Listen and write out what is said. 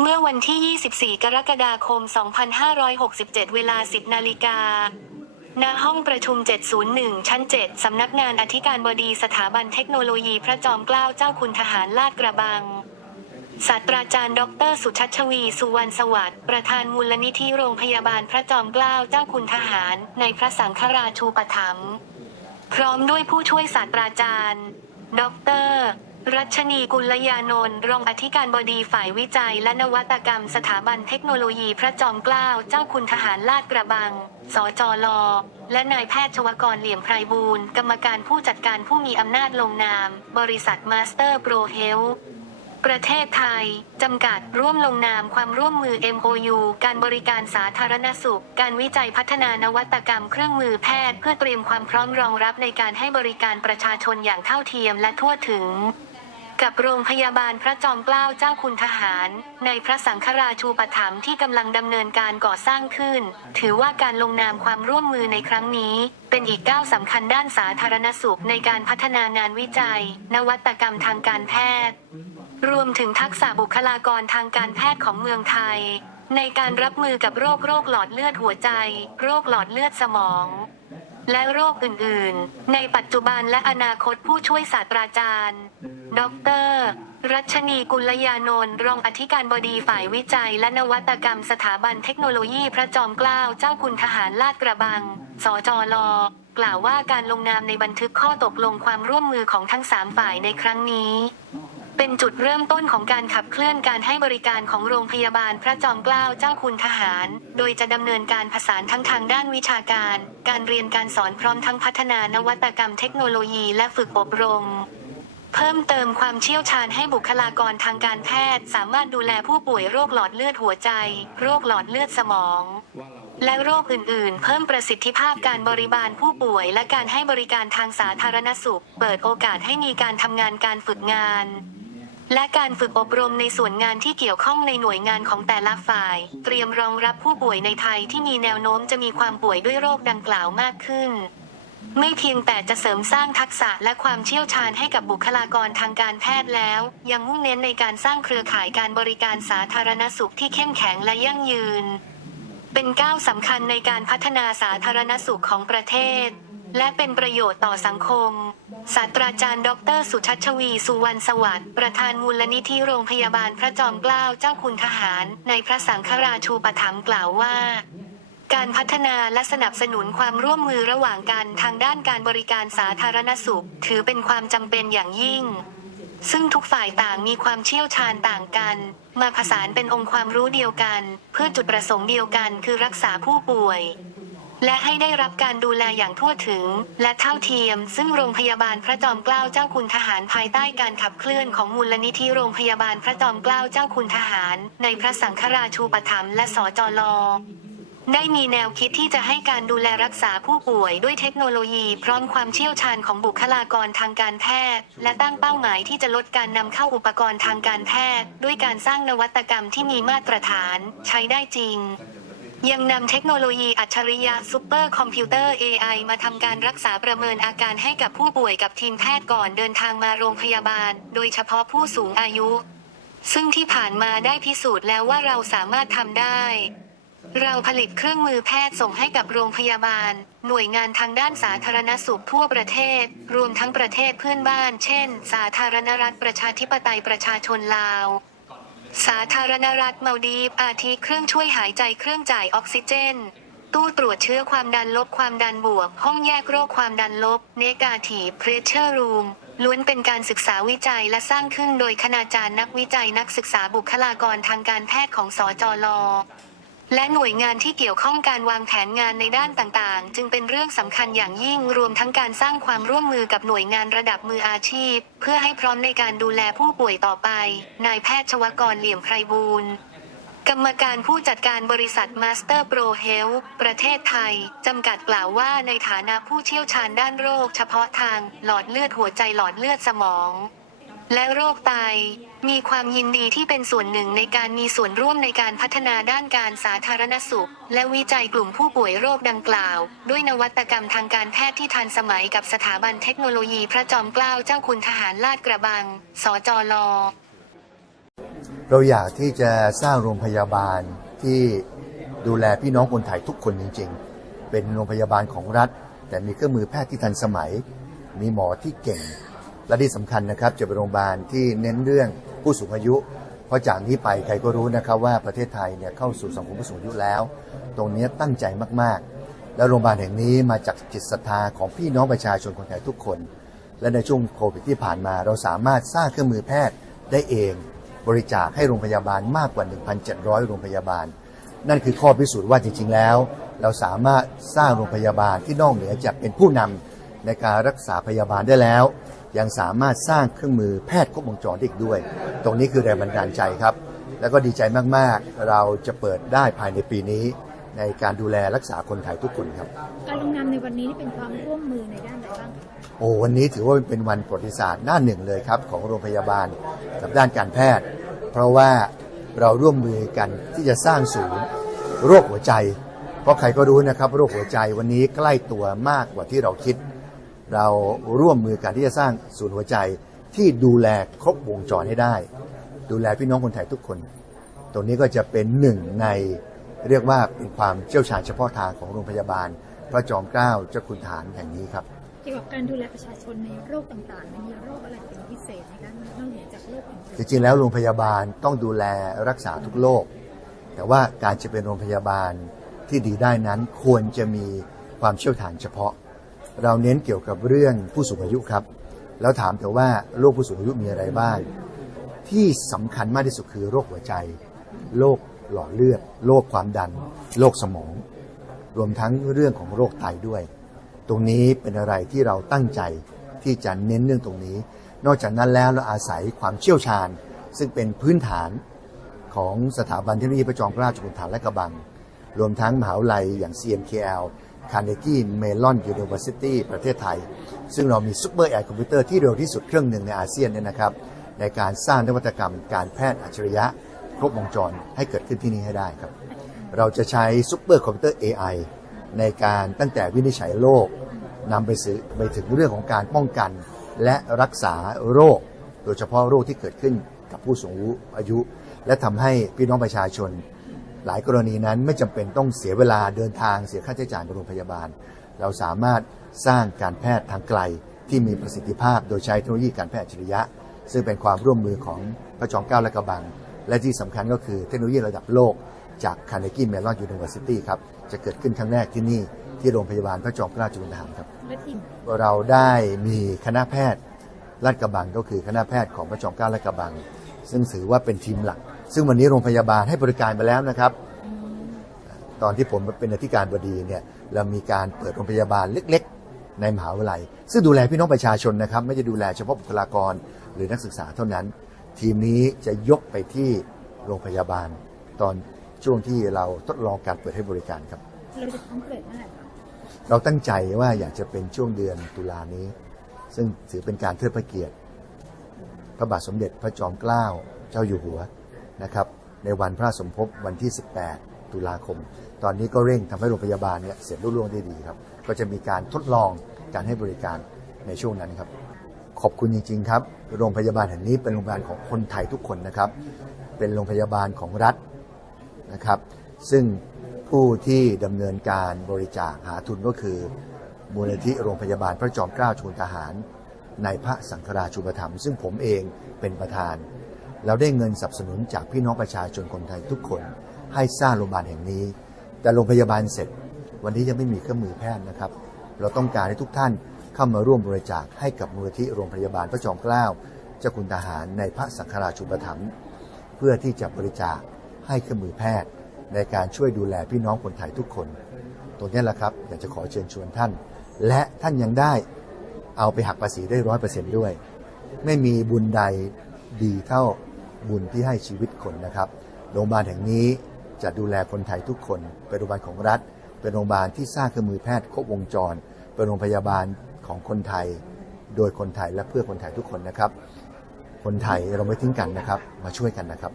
เมื่อวันที่ 24 กรกฎาคม 2567 เวลา 10 นาฬิกาณห้องประชุม 701 ชั้น 7 สำนักงานอธิการบดีสถาบันเทคโนโลยีพระจอมเกล้าเจ้าคุณทหารลาดกระบัง ศาสตราจารย์ ดร สุชัชวี สุวรรณสวัสดิ์ประธานมูลนิธิโรงพยาบาลพระจอมเกล้าเจ้าคุณทหาร ในพระสังฆราชูปถัมภ์พร้อมด้วยผู้ช่วยศาสตราจารย์ ดร รัชนีกุลยานนท์รองอธิการบดีฝ่ายวิจัยและนวัตกรรมสถาบันเทคโนโลยีพระจอมเกล้าเจ้าคุณทหารลาดกระบัง สจล และนายแพทย์ชวกรเหลี่ยมไพรบูรณ์กรรมการผู้จัดการผู้มีอำนาจลงนาม บริษัทมาสเตอร์โปรเฮลประเทศไทย จำกัดร่วมลงนามความร่วมมือ MOU การบริการสาธารณสุข การวิจัยพัฒนานวัตกรรมเครื่องมือแพทย์ เพื่อเตรียมความพร้อมรองรับในการให้บริการประชาชนอย่างเท่าเทียมและทั่วถึง กับโรงพยาบาลพระจอมเกล้าเจ้าคุณทหาร ในพระสังฆราชูปถัมภ์ที่กำลังดำเนินการก่อสร้างขึ้น ถือว่าการลงนามความร่วมมือในครั้งนี้ เป็นอีกก้าวสำคัญด้านสาธารณสุขในการพัฒนางานวิจัย นวัตกรรมทางการแพทย์ รวมถึงทักษะบุคลากรทางการแพทย์ของเมืองไทย ในการรับมือกับโรคโรคหลอดเลือดหัวใจ โรคหลอดเลือดสมองและโรคอื่น ๆ ในปัจจุบันและอนาคตผู้ช่วยศาสตราจารย์ ดร รัชนีกุลยานนท์รองอธิการบดีฝ่ายวิจัย และนวัตกรรมสถาบันเทคโนโลยีพระจอมเกล้าเจ้าคุณทหารลาดกระบัง สจลกล่าวว่าการลงนามในบันทึกข้อตกลงความร่วมมือของทั้งสามฝ่ายในครั้งนี้ เป็นจุดเริ่มต้นของการขับเคลื่อนการให้บริการของโรงพยาบาลพระจอมเกล้าเจ้าคุณทหาร โดยจะดำเนินการผสานทั้งทางด้านวิชาการ การเรียนการสอนพร้อมทั้งพัฒนานวัตกรรมเทคโนโลยีและฝึกอบรม เพิ่มเติมความเชี่ยวชาญให้บุคลากรทางการแพทย์ สามารถดูแลผู้ป่วยโรคหลอดเลือดหัวใจ โรคหลอดเลือดสมอง และโรคอื่นๆ เพิ่มประสิทธิภาพการบริบาลผู้ป่วย และการให้บริการทางสาธารณสุข เปิดโอกาสให้มีการทำงานการฝึกงาน และการฝึกอบรมในส่วนงานที่เกี่ยวข้องในหน่วยงานของแต่ละฝ่าย เตรียมรองรับผู้ป่วยในไทยที่มีแนวโน้มจะมีความป่วยด้วยโรคดังกล่าวมากขึ้น ไม่เพียงแต่จะเสริมสร้างทักษะและความเชี่ยวชาญให้กับบุคลากรทางการแพทย์แล้ว ยังมุ่งเน้นในการสร้างเครือข่ายการบริการสาธารณสุขที่เข้มแข็งและยั่งยืน เป็นก้าวสำคัญในการพัฒนาสาธารณสุขของประเทศ และเป็นประโยชน์ต่อสังคม ศาสตราจารย์ ดร สุชัชวี สุวรรณสวัสดิ์ประธานมูลนิธิโรงพยาบาลพระจอมเกล้าเจ้าคุณทหาร ในพระสังฆราชูปถัมภ์กล่าวว่า การพัฒนาและสนับสนุนความร่วมมือระหว่างกันทางด้านการบริการสาธารณสุข ถือเป็นความจำเป็นอย่างยิ่ง ซึ่งทุกฝ่ายต่างมีความเชี่ยวชาญต่างกัน มาผสานเป็นองค์ความรู้เดียวกัน เพื่อจุดประสงค์เดียวกันคือรักษาผู้ป่วย และให้ได้รับการดูแลอย่างทั่วถึง และเท่าเทียม ซึ่งโรงพยาบาลพระจอมเกล้าเจ้าคุณทหารภายใต้การขับเคลื่อนของมูลนิธิโรงพยาบาลพระจอมเกล้าเจ้าคุณทหาร ในพระสังฆราชูปถัมภ์และสจล ได้มีแนวคิดที่จะให้การดูแลรักษาผู้ป่วยด้วยเทคโนโลยีพร้อมความเชี่ยวชาญของบุคลากรทางการแพทย์ และตั้งเป้าหมายที่จะลดการนำเข้าอุปกรณ์ทางการแพทย์ ด้วยการสร้างนวัตกรรมที่มีมาตรฐาน ใช้ได้จริงยังนำเทคโนโลยีอัจฉริยะซูเปอร์คอมพิวเตอร์ AI มาทำการรักษาประเมินอาการให้กับผู้ป่วยกับทีมแพทย์ก่อนเดินทางมาโรงพยาบาล โดยเฉพาะผู้สูงอายุ ซึ่งที่ผ่านมาได้พิสูจน์แล้วว่าเราสามารถทำได้ เราผลิตเครื่องมือแพทย์ส่งให้กับโรงพยาบาล หน่วยงานทางด้านสาธารณสุขทั่วประเทศ รวมทั้งประเทศเพื่อนบ้าน เช่น สาธารณรัฐประชาธิปไตยประชาชนลาว สาธารณรัฐมาดีอาทิเครื่องช่วยหายใจเครื่องจ่ายออกซิเจน ตู้ตรวจเชื้อความดันลบความดันบวก ห้องแยกโรคความดันลบเนกาทีเพรสเชอร์รูมล้วนเป็นการศึกษาวิจัยและสร้างขึ้นโดยคณาจารย์นักวิจัยนักศึกษาบุคลากรทางการแพทย์ของสจล และหน่วยงานที่เกี่ยวข้องการวางแผนงานในด้านต่างๆ จึงเป็นเรื่องสำคัญอย่างยิ่งรวมทั้งการสร้างความร่วมมือกับหน่วยงานระดับมืออาชีพ เพื่อให้พร้อมในการดูแลผู้ป่วยต่อไป นายแพทย์ชวกรเหลี่ยมไพรบูรณ์กรรมการผู้จัดการบริษัทมาสเตอร์โปรเฮลประเทศไทย จำกัดกล่าวว่าในฐานะผู้เชี่ยวชาญด้านโรคเฉพาะทาง หลอดเลือดหัวใจหลอดเลือดสมอง และโรคไต มีความยินดีที่เป็นส่วนหนึ่งในการมีส่วนร่วมในการพัฒนาด้านการสาธารณสุข และวิจัยกลุ่มผู้ป่วยโรคดังกล่าว ด้วยนวัตกรรมทางการแพทย์ที่ทันสมัยกับสถาบันเทคโนโลยีพระจอมเกล้าเจ้าคุณทหารลาดกระบัง สจล เราอยากที่จะสร้างโรงพยาบาลที่ดูแลพี่น้องคนไทยทุกคนจริง ๆ เป็นโรงพยาบาลของรัฐ แต่มีเครื่องมือแพทย์ที่ทันสมัย มีหมอที่เก่ง และที่สำคัญนะครับจะเป็นโรงพยาบาลที่เน้นเรื่องผู้สูงอายุ เพราะจากนี้ไปใครก็รู้นะครับว่าประเทศไทยเนี่ยเข้าสู่สังคมผู้สูงอายุแล้ว ตรงนี้ตั้งใจมากๆ และโรงพยาบาลแห่งนี้มาจากจิตศรัทธาของพี่น้องประชาชนคนไทยทุกคน และในช่วงโควิดที่ผ่านมา เราสามารถสร้างเครื่องมือแพทย์ได้เอง บริจาคให้โรงพยาบาลมากกว่า 1,700 โรงพยาบาล นั่นคือข้อพิสูจน์ว่าจริง ๆ แล้ว เราสามารถสร้างโรงพยาบาลที่นอกเหนือจากเป็นผู้นำในการรักษาพยาบาลได้แล้ว ยังสามารถสร้างเครื่องมือแพทย์ครบวงจรได้อีกด้วย ตรงนี้คือแรงบันดาลใจครับ แล้วก็ดีใจมากๆ เราจะเปิดได้ภายในปีนี้ ในการดูแลรักษาคนไทยทุกคนครับ การลงนามในวันนี้นี่เป็นความร่วมมือในด้านใดบ้างคะโอ้วันนี้ถือว่าเป็นวันประวัติศาสตร์หน้าหนึ่งเลยครับของโรงพยาบาลกับด้านการแพทย์ เพราะว่าเราร่วมมือกันที่จะสร้างศูนย์โรคหัวใจ เพราะใครก็รู้นะครับ โรคหัวใจวันนี้ใกล้ตัวมากกว่าที่เราคิด เราร่วมมือกันที่จะสร้างศูนย์หัวใจที่ดูแลครบวงจรให้ได้ ดูแลพี่น้องคนไทยทุกคน ตรงนี้ก็จะเป็นหนึ่งในเรียกว่าเป็นความเชี่ยวชาญเฉพาะทางของโรงพยาบาล พระจอมเกล้าเจ้าคุณฐานแห่งนี้ครับ เกี่ยวกับการดูแลประชาชนในโรคต่างๆมีโรคอะไรเป็นพิเศษไหมคะนอกเหนือจากโรคอื่นจริงๆแล้วโรงพยาบาลต้องดูแลรักษาทุกโรคแต่ว่าการจะเป็นโรงพยาบาลที่ดีได้นั้นควรจะมีความเชี่ยวชาญเฉพาะ เราเน้นเกี่ยวกับเรื่องผู้สูงอายุครับ แล้วถามแต่ว่าโรคผู้สูงอายุมีอะไรบ้าง ที่สำคัญมากที่สุดคือโรคหัวใจ โรคหลอดเลือด โรคความดัน โรคสมอง รวมทั้งเรื่องของโรคไตด้วย ตรงนี้เป็นอะไรที่เราตั้งใจที่จะเน้นเรื่องตรงนี้ นอกจากนั้นแล้วเราอาศัยความเชี่ยวชาญ ซึ่งเป็นพื้นฐานของสถาบันเทคโนโลยีพระจอมเกล้าเจุฬาภรณ์และกระบัง รวมทั้งมหาวิทยาลัยอย่าง CMKL Carnegie Mellon University ประเทศไทย ซึ่งเรามีซุปเปอร์แอร์คอมพิวเตอร์ที่เร็วที่สุดเครื่องหนึ่งในอาเซียนเนี่ยนะครับ ในการสร้างนวัตกรรมการแพทย์อัจฉริยะ ครบวงจรให้เกิดขึ้นที่นี่ให้ได้ครับ เราจะใช้ซุปเปอร์คอมพิวเตอร์ AI ในการตั้งแต่วินิจฉัยโรคนำไปสือไปถึงเรื่องของการป้องกัน และรักษาโรค โดยเฉพาะโรคที่เกิดขึ้นกับผู้สูงอายุ และทำให้พี่น้องประชาชน หลายกรณีนั้นไม่จำเป็นต้องเสียเวลาเดินทางเสียค่าใช้จ่ายไปโรงพยาบาล เราสามารถสร้างการแพทย์ทางไกลที่มีประสิทธิภาพโดยใช้เทคโนโลยีการแพทย์อัจฉริยะ ซึ่งเป็นความร่วมมือของพระจอมเกล้าและกระบัง และที่สำคัญก็คือเทคโนโลยีระดับโลกจาก Carnegie Mellon University ครับจะเกิดขึ้นครั้งแรกที่นี่ที่โรงพยาบาลพระจอมเกล้าจุฬาภรณ์ครับและทีมเราได้มีคณะแพทย์ลาดกระบังก็คือคณะแพทย์ของพระจอมเกล้าลาดกระบัง ซึ่งถือว่าเป็นทีมหลัก ซึ่งวันนี้โรงพยาบาลให้บริการไปแล้วนะครับ ตอนที่ผมเป็นอธิการบดีเนี่ยเรามีการเปิดโรงพยาบาลเล็กๆ ในมหาวิทยาลัย ซึ่งดูแลพี่น้องประชาชนนะครับ ไม่ได้ดูแลเฉพาะบุคลากรหรือนักศึกษาเท่านั้น ทีมนี้จะยกไปที่โรงพยาบาล ตอนช่วงที่เราทดลองการเปิดให้บริการครับเราจะพร้อมเปิดเมื่อไหร่คะเราตั้งใจว่าอยากจะเป็นช่วงเดือนตุลานี้ ซึ่งถือเป็นการเทิดพระเกียรติ พระบาทสมเด็จพระจอมเกล้าเจ้าอยู่หัว นะครับในวันพระสมภพวันที่ 18 ตุลาคม ตอนนี้ก็เร่งทำให้โรงพยาบาลเนี่ยเสร็จรุ่ล่วงได้ดีครับ ก็จะมีการทดลองการให้บริการในช่วงนั้นครับ ขอบคุณจริง ๆ ครับ โรงพยาบาลแห่งนี้เป็นโรงพยาบาลของคนไทยทุกคนนะครับ เป็นโรงพยาบาลของรัฐนะครับ ซึ่งผู้ที่ดำเนินการบริจาคหาทุนก็คือมูลนิธิโรงพยาบาลพระจอมเกล้าชูนทหาร ในพระสังฆราชูปถัมภ์ซึ่งผมเองเป็นประธาน เราได้เงินสนับสนุนจากพี่น้องประชาชนคนไทยทุกคน ให้สร้างโรงพยาบาลแห่งนี้ แต่โรงพยาบาลเสร็จ วันนี้ยังไม่มีเครื่องมือแพทย์นะครับ เราต้องการให้ทุกท่านเข้ามาร่วมบริจาคให้กับมูลนิธิโรงพยาบาลพระจอมเกล้าเจ้าคุณทหารในพระสังฆราชูปถัมภ์เพื่อที่จะบริจาคให้เครื่องมือแพทย์ ในการช่วยดูแลพี่น้องคนไทยทุกคน ตรงนี้แหละครับอยากจะขอเชิญชวนท่าน และท่านยังได้เอาไปหักภาษีได้ร้อยเปอร์เซ็นต์ด้วย ไม่มีบุญใด ดีเท่าบุญที่ให้ชีวิตคนนะครับโรงพยาบาลแห่งนี้จะดูแลคนไทยทุกคน เป็นโรงพยาบาลของรัฐ เป็นโรงพยาบาลที่สร้างเครื่องมือแพทย์ครบวงจร เป็นโรงพยาบาลของคนไทย โดยคนไทยและเพื่อคนไทยทุกคนนะครับ คนไทยเราไม่ทิ้งกันนะครับ มาช่วยกันนะครับ